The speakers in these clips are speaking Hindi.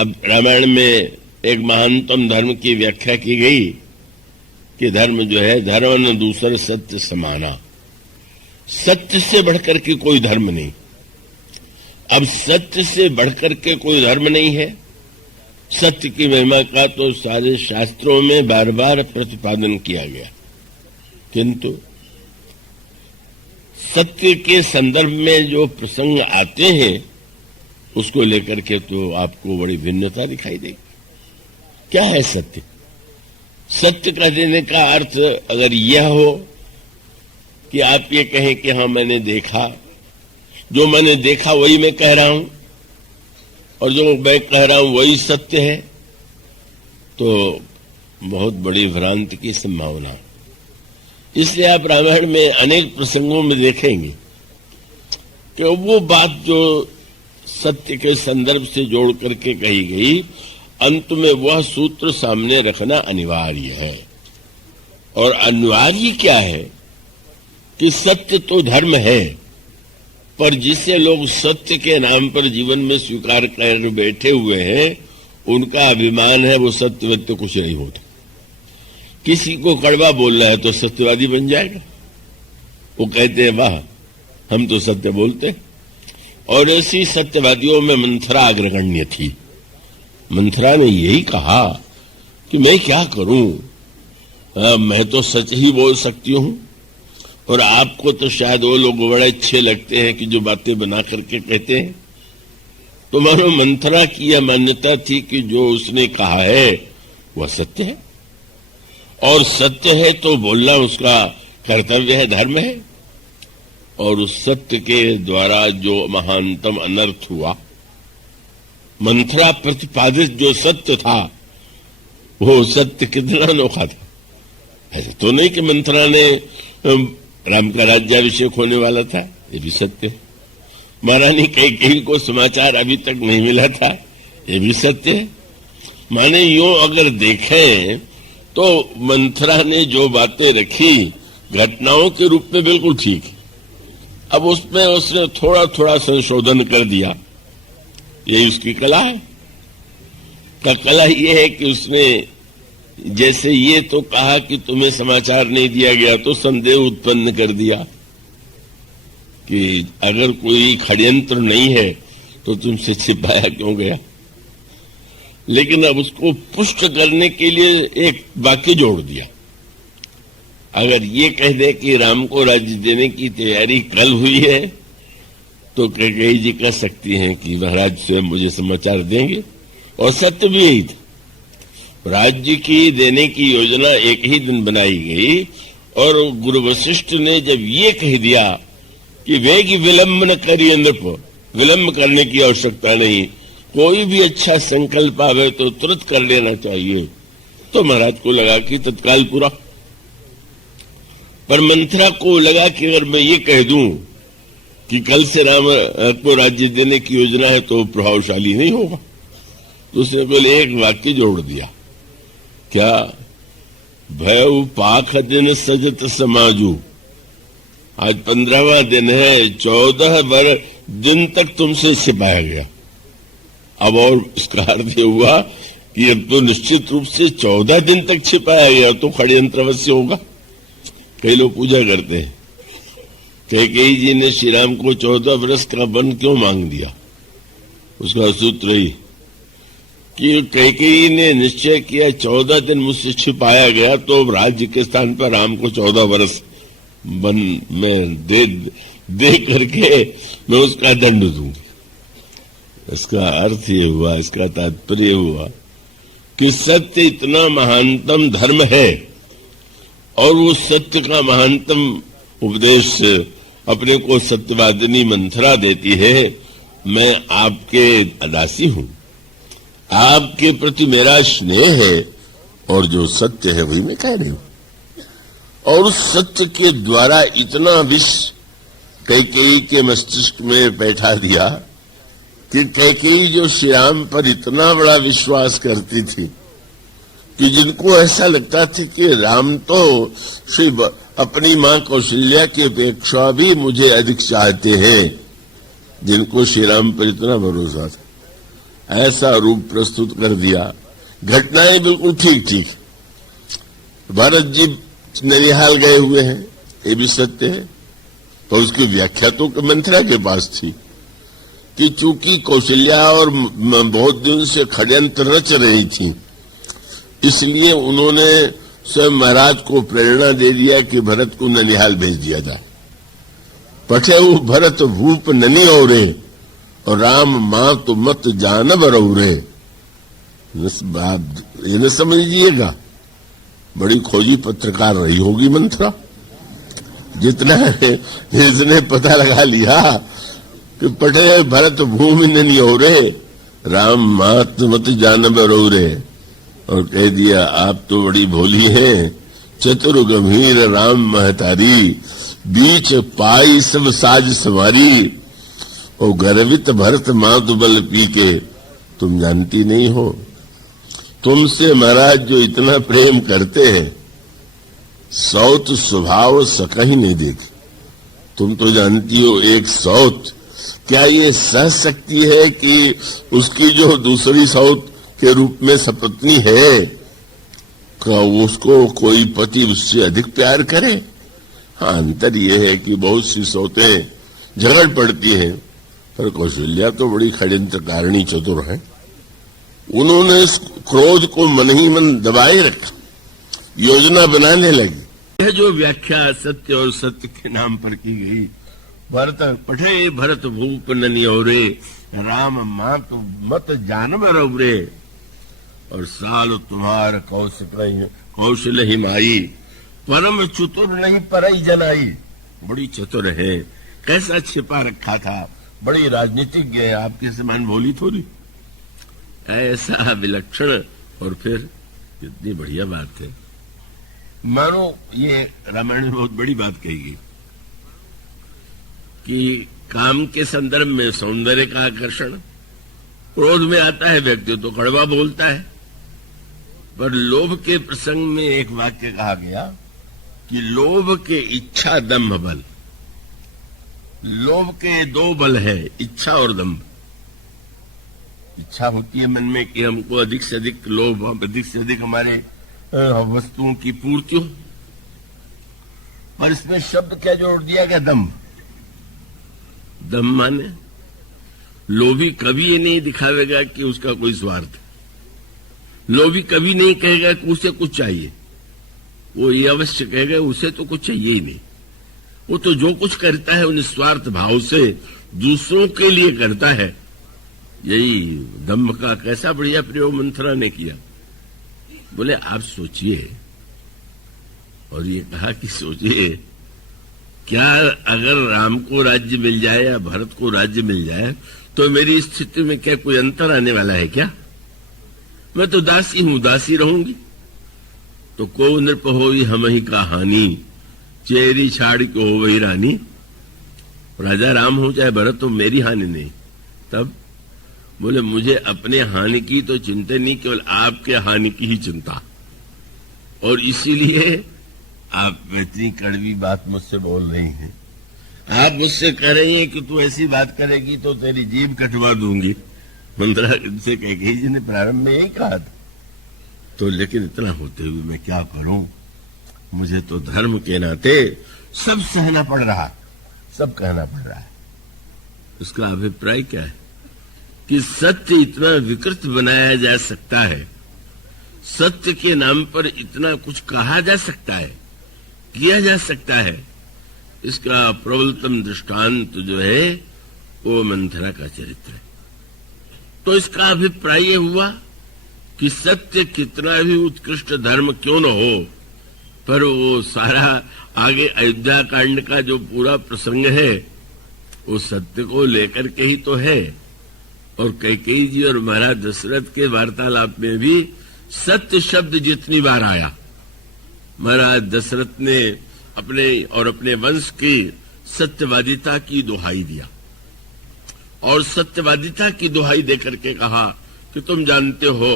अब रामायण में एक महानतम धर्म की व्याख्या की गई कि धर्म जो है, धर्म न दूसर सत्य समाना। सत्य से बढ़कर के कोई धर्म नहीं। अब सत्य से बढ़कर के कोई धर्म नहीं है। सत्य की महिमा का तो सारे शास्त्रों में बार बार प्रतिपादन किया गया, किंतु सत्य के संदर्भ में जो प्रसंग आते हैं उसको लेकर के तो आपको बड़ी भिन्नता दिखाई देगी। क्या है सत्य? सत्य का देने का अर्थ अगर यह हो कि आप ये कहें कि हाँ मैंने देखा, जो मैंने देखा वही मैं कह रहा हूं और जो मैं कह रहा हूं वही सत्य है, तो बहुत बड़ी भ्रांति की संभावना। इसलिए आप रामायण में अनेक प्रसंगों में देखेंगे कि वो बात जो सत्य के संदर्भ से जोड़ करके कही गई, अंत में वह सूत्र सामने रखना अनिवार्य है। और अनिवार्य क्या है कि सत्य तो धर्म है, पर जिसे लोग सत्य के नाम पर जीवन में स्वीकार कर बैठे हुए हैं, उनका अभिमान है वो सत्यवत्य कुछ नहीं होता। किसी को कड़वा बोलना है तो सत्यवादी बन जाएगा। वो कहते हैं वाह हम तो सत्य बोलते। और ऐसी सत्यवादियों में मंथरा अग्रगण्य थी। मंथरा ने यही कहा कि मैं क्या करूं, मैं तो सच ही बोल सकती हूं, और आपको तो शायद वो लोग बड़े अच्छे लगते हैं कि जो बातें बना करके कहते हैं। तो मानो मंथरा की यह मान्यता थी कि जो उसने कहा है वह सत्य है, और सत्य है तो बोलना उसका कर्तव्य है, धर्म है। और उस सत्य के द्वारा जो महानतम अनर्थ हुआ, मंथरा प्रतिपादित जो सत्य था वो सत्य कितना अनोखा था। ऐसे तो नहीं कि मंथरा ने राम का राज्याभिषेक होने वाला था, ये भी सत्य है। महारानी कैकेयी को समाचार अभी तक नहीं मिला था, ये भी सत्य है। माने यूं अगर देखें तो मंथरा ने जो बातें रखी घटनाओं के रूप में बिल्कुल ठीक है। अब उसमें उसने थोड़ा थोड़ा संशोधन कर दिया, यही उसकी कला है। का कला ये है कि उसने जैसे ये तो कहा कि तुम्हें समाचार नहीं दिया गया, तो संदेह उत्पन्न कर दिया कि अगर कोई षड्यंत्र नहीं है तो तुमसे छिपाया क्यों गया। लेकिन अब उसको पुष्ट करने के लिए एक वाक्य जोड़ दिया। अगर ये कह दे कि राम को राज्य देने की तैयारी कल हुई है, तो कैकेयी जी कह सकती हैं कि महाराज स्वयं मुझे समाचार देंगे, और सत्य भी यही था। राज्य की देने की योजना एक ही दिन बनाई गई, और गुरु वशिष्ठ ने जब ये कह दिया कि वेग विलंब न करिए नृप, विलंब करने की आवश्यकता नहीं, कोई भी अच्छा संकल्प आवे तो तुरंत कर लेना चाहिए, तो महाराज को लगा कि तत्काल पूरा। पर मंथरा को लगा कि अगर मैं ये कह दूं कि कल से राम को राज्य देने की योजना है तो प्रभावशाली नहीं होगा, तो उसने पहले एक वाक्य जोड़ दिया, क्या भय पाख दिन सजत समाजू। आज 15वां दिन है, 14 दिन तक तुमसे छिपाया गया। अब और इसका अर्थ हुआ कि अब तो निश्चित रूप से 14 दिन तक छिपाया गया, तो षड्यंत्र अवश्य होगा। कई लोग पूजा करते हैं कैकेयी जी ने श्री राम को 14 वर्ष का वन क्यों मांग दिया। उसका सूत्र ही कि कैकेयी ने निश्चय किया 14 दिन मुझसे छिपाया गया, तो राज्य के स्थान पर राम को 14 वर्ष वन में दे करके मैं उसका दंड दूंगी। इसका अर्थ ये हुआ, इसका तात्पर्य हुआ कि सत्य इतना महानतम धर्म है, और वो सत्य का महानतम उपदेश अपने को सत्यवादिनी मंथरा देती है। मैं आपके दासी हूं, आपके प्रति मेरा स्नेह है, और जो सत्य है वही मैं कह रही हूं। और उस सत्य के द्वारा इतना विष कैकेयी के मस्तिष्क में बैठा दिया कि कैकेयी जो श्री राम पर इतना बड़ा विश्वास करती थी कि जिनको ऐसा लगता था कि राम तो श्री अपनी मां कौशल्या की अपेक्षा भी मुझे अधिक चाहते हैं, जिनको श्री राम पर इतना भरोसा था, ऐसा रूप प्रस्तुत कर दिया। घटनाएं बिल्कुल ठीक ठीक। भरत जी ननिहाल गए हुए हैं, ये भी सत्य है, पर उसकी व्याख्या तो मंथरा के पास थी कि चूंकि कौशल्या और बहुत दिन से षड्यंत्र रच रही थी, इसलिए उन्होंने स्वयं महाराज को प्रेरणा दे दिया कि भरत को ननिहाल भेज दिया जाए। पठे वो भरत भूप ननी औरे और राम मां तो मत जानब रौरे। ये न समझिएगा, बड़ी खोजी पत्रकार रही होगी मंथरा, जितना इसने पता लगा लिया कि पठे भरत भूमि ननी औरे राम मात मत जानब रौरे, और कह दिया आप तो बड़ी भोली हैं, चतुर गंभीर राम महतारी, बीच पाई सब साज सवारी, और गर्वित भरत मातु बल पी के तुम जानती नहीं हो। तुमसे महाराज जो इतना प्रेम करते हैं, सौत स्वभाव सकही नहीं देखी। तुम तो जानती हो एक सौत, क्या ये सह सकती है कि उसकी जो दूसरी सौत के रूप में सपत्नी है, का उसको कोई पति उससे अधिक प्यार करे? हाँ, अंतर यह है कि बहुत सी सौतें झगड़ पड़ती हैं, पर कौशल्या तो बड़ी षड्यंत्रकारिणी चतुर है। उन्होंने क्रोध को मन ही मन दबाए रखा, योजना बनाने लगी। यह जो व्याख्या सत्य और सत्य के नाम पर की गई, भरत पठे भरत भूप ननी औरे राम मां तो मत जानब रौरे, और साल तुम्हार कौशल ही माई, परम चतुर नहीं परई जनाई। बड़ी चतुर है, कैसा छिपा रखा था, बड़ी राजनीतिज्ञ है, आपके समान भोली थोड़ी। ऐसा विलक्षण, और फिर इतनी बढ़िया बात है। मानो ये रामायण में बहुत बड़ी बात कही गई कि काम के संदर्भ में सौंदर्य का आकर्षण, क्रोध में आता है व्यक्ति तो कड़वा बोलता है, पर लोभ के प्रसंग में एक वाक्य कहा गया कि लोभ के इच्छा दंभ बल। लोभ के दो बल है, इच्छा और दंभ। इच्छा होती है मन में कि हमको अधिक से अधिक लोभ, अधिक से अधिक हमारे वस्तुओं की पूर्ति हो, पर इसमें शब्द क्या जोड़ दिया गया? दंभ। दंभ माने लोभी कभी ये नहीं दिखावेगा कि उसका कोई स्वार्थ है। लोभी कभी नहीं कहेगा कि उसे कुछ चाहिए, वो ये अवश्य कहेगा उसे तो कुछ चाहिए ही नहीं। वो तो जो कुछ करता है उन स्वार्थ भाव से दूसरों के लिए करता है। यही दंभ का कैसा बढ़िया प्रयोग मंथरा ने किया। बोले आप सोचिए, और ये कहा कि सोचिए, क्या अगर राम को राज्य मिल जाए या भरत को राज्य मिल जाए तो मेरी स्थिति में क्या कोई अंतर आने वाला है क्या? मैं तो दासी हूं, दासी रहूंगी। तो को नृप होई हम ही कहानी, चेरी छाड़ को हो वही रानी। राजा राम हो चाहे भरत, तो मेरी हानि नहीं। तब बोले मुझे अपने हानि की तो चिंता नहीं, केवल आपके हानि की ही चिंता। और इसीलिए आप इतनी कड़वी बात मुझसे बोल रही हैं। आप मुझसे कह रही हैं कि तू ऐसी बात करेगी तो तेरी जीभ कटवा दूंगी। मंत्रा से कैकेयी जी ने प्रारंभ में यही कहा था। तो लेकिन इतना होते हुए मैं क्या करूं? मुझे तो धर्म के नाते सब सहना पड़ रहा, सब कहना पड़ रहा है। उसका अभिप्राय क्या है कि सत्य इतना विकृत बनाया जा सकता है, सत्य के नाम पर इतना कुछ कहा जा सकता है, किया जा सकता है। इसका प्रबलतम दृष्टांत जो है वो मंथरा का चरित्र है। तो इसका अभिप्राय ये हुआ कि सत्य कितना भी उत्कृष्ट धर्म क्यों न हो, पर वो सारा आगे अयोध्या कांड का जो पूरा प्रसंग है वो सत्य को लेकर के ही तो है। और कैकेयी जी और महाराज दशरथ के वार्तालाप में भी सत्य शब्द जितनी बार आया, महाराज दशरथ ने अपने वंश की सत्यवादिता की दुहाई दिया, और सत्यवादिता की दुहाई देकर के कहा कि तुम जानते हो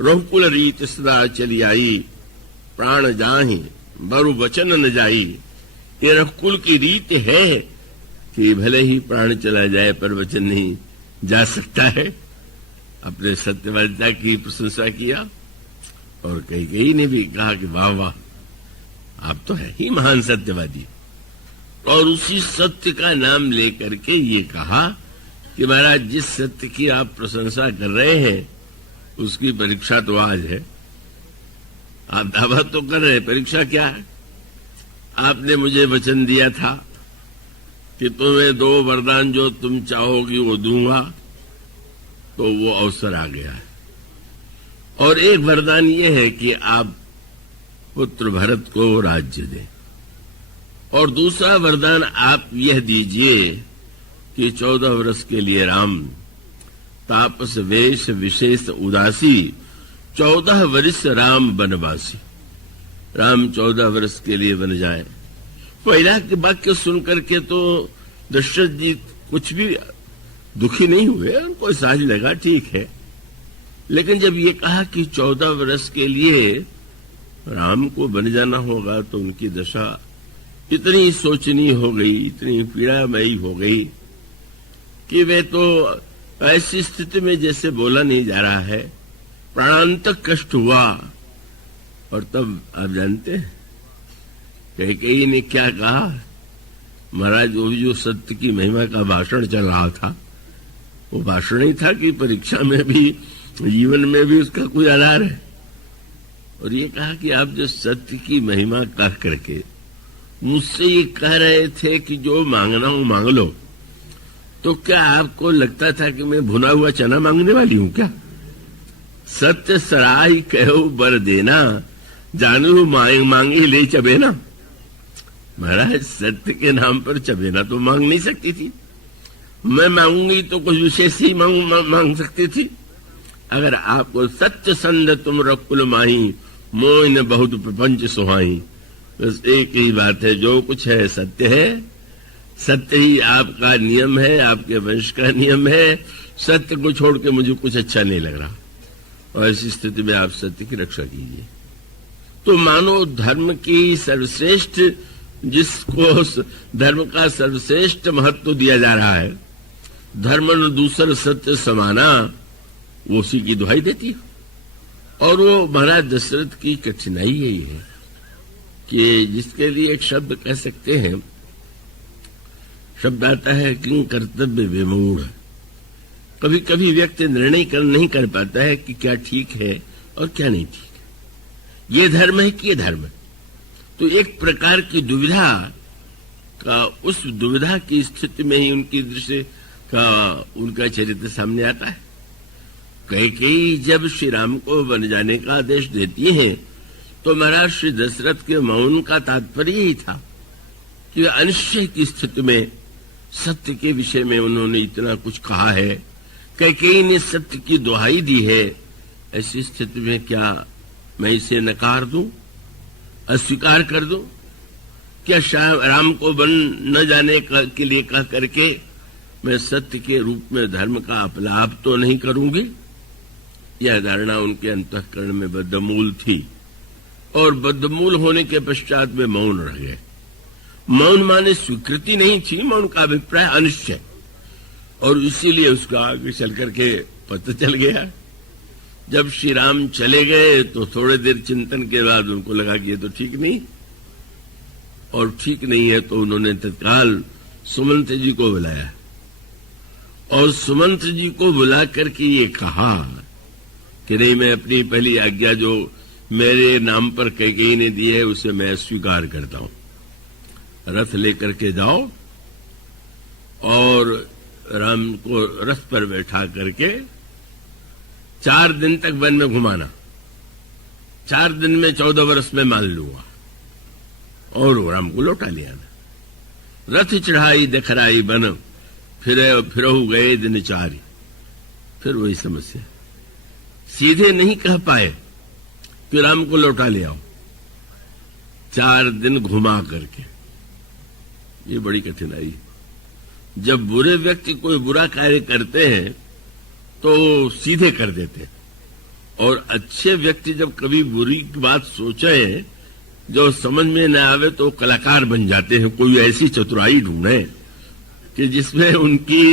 रघुकुल रीत सदा चली आई, प्राण जाहि बरु वचन न जाई। ये रघुकुल की रीत है कि भले ही प्राण चला जाए पर वचन नहीं जा सकता है। अपने सत्यवादिता की प्रशंसा किया और कई ने भी कहा कि वाह वाह, आप तो है ही महान सत्यवादी। और उसी सत्य का नाम लेकर के ये कहा कि महाराज, जिस सत्य की आप प्रशंसा कर रहे हैं उसकी परीक्षा तो आज है। आप दावा तो कर रहे हैं, परीक्षा क्या है? आपने मुझे वचन दिया था कि तुम्हें 2 वरदान जो तुम चाहोगी वो दूंगा, तो वो अवसर आ गया है। और एक वरदान ये है कि आप पुत्र भरत को राज्य दें, और दूसरा वरदान आप यह दीजिए कि 14 वर्ष के लिए राम तापस वेश विशेष उदासी, 14 वर्ष राम वनवासी। राम 14 वर्ष के लिए बन जाए। पहला के वाक्य सुनकर के तो दशरथ जी कुछ भी दुखी नहीं हुए, उनको सहज लगा, ठीक है। लेकिन जब ये कहा कि 14 वर्ष के लिए राम को बन जाना होगा, तो उनकी दशा इतनी सोचनीय हो गई, इतनी पीड़ामयी हो गई कि वे तो ऐसी स्थिति में जैसे बोला नहीं जा रहा है, प्राणांतक कष्ट हुआ। और तब आप जानते हैं कई ने क्या कहा, महाराज वो जो सत्य की महिमा का भाषण चल रहा था, वो भाषण ही था कि परीक्षा में भी, जीवन में भी उसका कोई आधार है। और ये कहा कि आप जो सत्य की महिमा कह करके मुझसे ये कह रहे थे कि जो मांगना हो मांग लो, तो क्या आपको लगता था कि मैं भुना हुआ चना मांगने वाली हूं क्या? सत्य सराय कहो बर देना, जानू मांगी ले चबेना। महाराज, सत्य के नाम पर चबेना तो मांग नहीं सकती थी। मैं मांगूंगी तो कुछ विशेष ही मांग सकती थी। अगर आपको सत्य संद तुम रकुल माही, मोह न बहुत प्रपंच सुहाई। बस एक ही बात है, जो कुछ है सत्य है, सत्य ही आपका नियम है, आपके वंश का नियम है। सत्य को छोड़ के मुझे कुछ अच्छा नहीं लग रहा। और ऐसी स्थिति में आप सत्य की रक्षा कीजिए। तो मानो धर्म की सर्वश्रेष्ठ, जिसको धर्म का सर्वश्रेष्ठ महत्व दिया जा रहा है, धर्म न दूसर सत्य समाना, वो उसी की दुहाई देती है। और वो महाराज दशरथ की कठिनाई यही है कि जिसके लिए एक शब्द कह सकते हैं, शब्द आता है किंग कर्तव्य विमूढ़। कभी कभी व्यक्ति निर्णय नहीं कर पाता है कि क्या ठीक है और क्या नहीं ठीक है, ये धर्म है कि ये धर्म है। तो एक प्रकार की दुविधा का, उस दुविधा की स्थिति में ही उनकी दृश्य का उनका चरित्र सामने आता है। कई जब श्री राम को बन जाने का आदेश देती हैं, तो महाराज श्री दशरथ के मौन का तात्पर्य ही था कि वे अनिश्चय की स्थिति में सत्य के विषय में उन्होंने इतना कुछ कहा है, कई ने सत्य की दुहाई दी है। ऐसी स्थिति में क्या मैं इसे नकार दूं, अस्वीकार कर दूं? क्या राम को बन न जाने के लिए कह करके मैं सत्य के रूप में धर्म का अपलाप तो नहीं करूंगी? यह धारणा उनके अंतःकरण में बद्धमूल थी, और बद्धमूल होने के पश्चात वे मौन रह गए। मौन माने स्वीकृति नहीं थी, मौन का अभिप्राय अनिश्चय। और इसीलिए उसका आगे चल करके पता चल गया। जब श्री राम चले गए तो थोड़े देर चिंतन के बाद उनको लगा कि ये तो ठीक नहीं, और ठीक नहीं है तो उन्होंने तत्काल सुमंत जी को बुलाया, और सुमंत जी को बुला करके ये कहा कि नहीं, मैं अपनी पहली आज्ञा जो मेरे नाम पर कैकेयी ने दी है उसे मैं स्वीकार करता हूं। रथ लेकर के जाओ और राम को रथ पर बैठा करके 4 दिन तक वन में घुमाना। 4 दिन में 14 वर्ष में मान लूंगा, और राम को लौटा ले आना। रथ चढ़ाई दखराई बन, फिरहु गए दिन 4। फिर वही समस्या, सीधे नहीं कह पाए कि राम को लौटा ले आओ, 4 दिन घुमा करके। ये बड़ी कठिनाई। जब बुरे व्यक्ति कोई बुरा कार्य करते हैं तो सीधे कर देते हैं, और अच्छे व्यक्ति जब कभी बुरी बात सोचे जो समझ में न आवे तो कलाकार बन जाते हैं। कोई ऐसी चतुराई ढूंढे कि जिसमें उनकी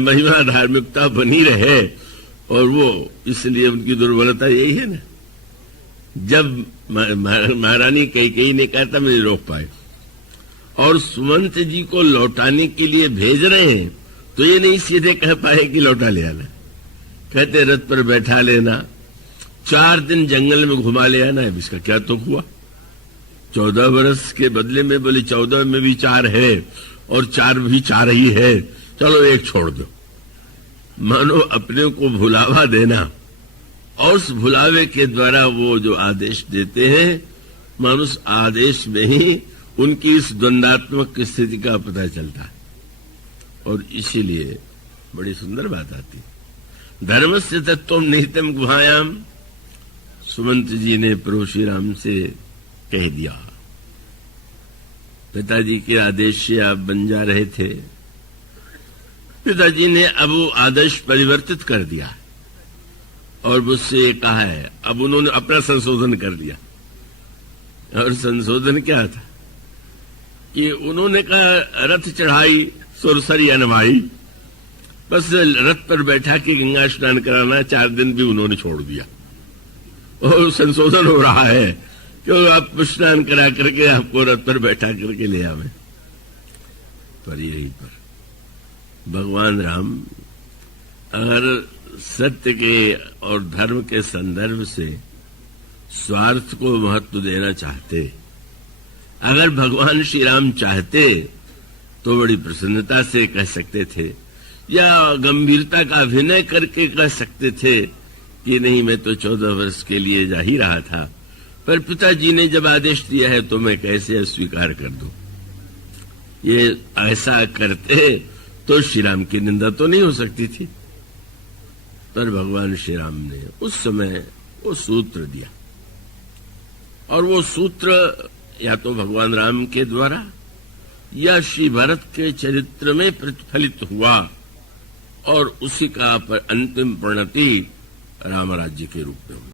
महिमा धार्मिकता बनी रहे और वो इसलिए उनकी दुर्बलता यही है ना, जब महारानी कैकेयी ने कहा था मैं रोक पाए, और सुमंत जी को लौटाने के लिए भेज रहे हैं तो ये नहीं सीधे कह पाए कि लौटा ले आना, कहते रथ पर बैठा लेना, 4 दिन जंगल में घुमा ले आना है। इसका क्या तुक हुआ? 14 वर्ष के बदले में बोले 14 में भी 4 है और 4 भी 4 ही है, चलो एक छोड़ दो। मानो अपने को भुलावा देना, और उस भुलावे के द्वारा वो जो आदेश देते हैं, मानो उस आदेश में ही उनकी इस द्वंद्वात्मक स्थिति का पता चलता है। और इसीलिए बड़ी सुंदर बात आती है, धर्मस्य तत्त्वम निहितम गुहायाम। सुमंत जी ने प्रभु श्री राम से कह दिया, पिताजी के आदेश से आप बन जा रहे थे, पिताजी ने अब वो आदेश परिवर्तित कर दिया और मुझसे कहा है, अब उन्होंने अपना संशोधन कर लिया। और संशोधन क्या था कि उन्होंने कहा रथ चढ़ाई सुरसरी अनवाई, बस रथ पर बैठा के गंगा स्नान कराना, 4 दिन भी उन्होंने छोड़ दिया। और संशोधन हो रहा है कि आप स्नान करा करके आपको रथ पर बैठा करके ले आवे। पर यही पर भगवान राम अगर सत्य के और धर्म के संदर्भ से स्वार्थ को महत्व देना चाहते, अगर भगवान श्री राम चाहते तो बड़ी प्रसन्नता से कह सकते थे, या गंभीरता का अभिनय करके कह सकते थे कि नहीं मैं तो 14 वर्ष के लिए जा ही रहा था, पर पिताजी ने जब आदेश दिया है तो मैं कैसे अस्वीकार कर दूं। ये ऐसा करते तो श्री राम की निंदा तो नहीं हो सकती थी, पर भगवान श्री राम ने उस समय वो सूत्र दिया, और वो सूत्र या तो भगवान राम के द्वारा या श्री भरत के चरित्र में प्रतिफलित हुआ, और उसी का अंतिम परिणति राम राज्य के रूप में हुई।